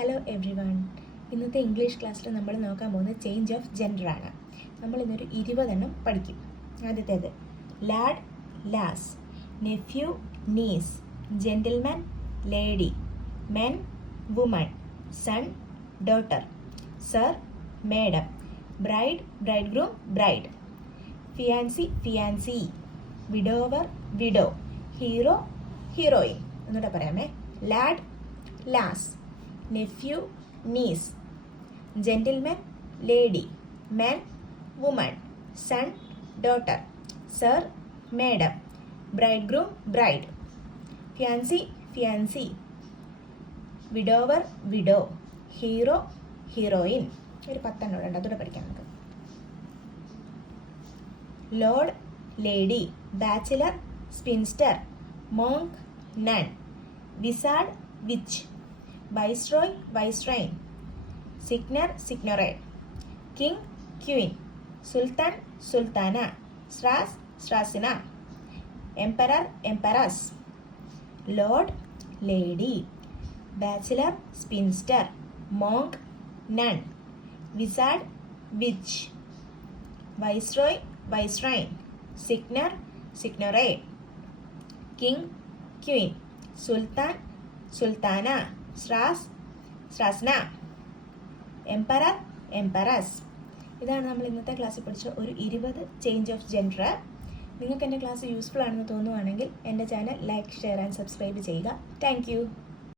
Hello every one. ഇന്നത്തെ English ക്ലാസ്സിൽ നമ്മൾ നോക്കാൻ പോകുന്നത് ചേഞ്ച് ഓഫ് ജെൻഡറാണ്. നമ്മൾ ഇന്നൊരു 20 പഠിക്കും. ആദ്യത്തേത് lad, lass, nephew, niece, gentleman, lady, men, woman, son, daughter, sir, madam, bride, bridegroom, bride, fiance, fiancee, widower, widow, hero, heroine. എന്നൂടെ പറയാമേ. Lad, lass, nephew, niece, gentleman, lady, man, woman, son, daughter, sir, madam, bridegroom, bride, fiance, fiancee, widower, widow, hero, heroine. ഒരു 10 ഉണ്ട്, അതോടെ പഠിക്കാം നമുക്ക്. Lord, lady, bachelor, spinster, monk, nun, wizard, witch, viceroy, vicereine, signor, signora, king, queen, sultan, sultana, സ്രാസ്, സ്രാസിന, emperor, empress. Lord, lady, bachelor, spinster, monk, nun, wizard, witch, viceroy, vicereine, signor, signora, king, queen, sultan, sultana, സ്രാസ്, czarina, emperor, empress. ഇതാണ് നമ്മൾ ഇന്നത്തെ ക്ലാസ്സിൽ പഠിച്ച ഒരു 20 change of gender. നിങ്ങൾക്ക് എൻ്റെ class useful ആണെന്ന് തോന്നുവാണെങ്കിൽ എൻ്റെ channel like, share and subscribe ചെയ്യുക. Thank U.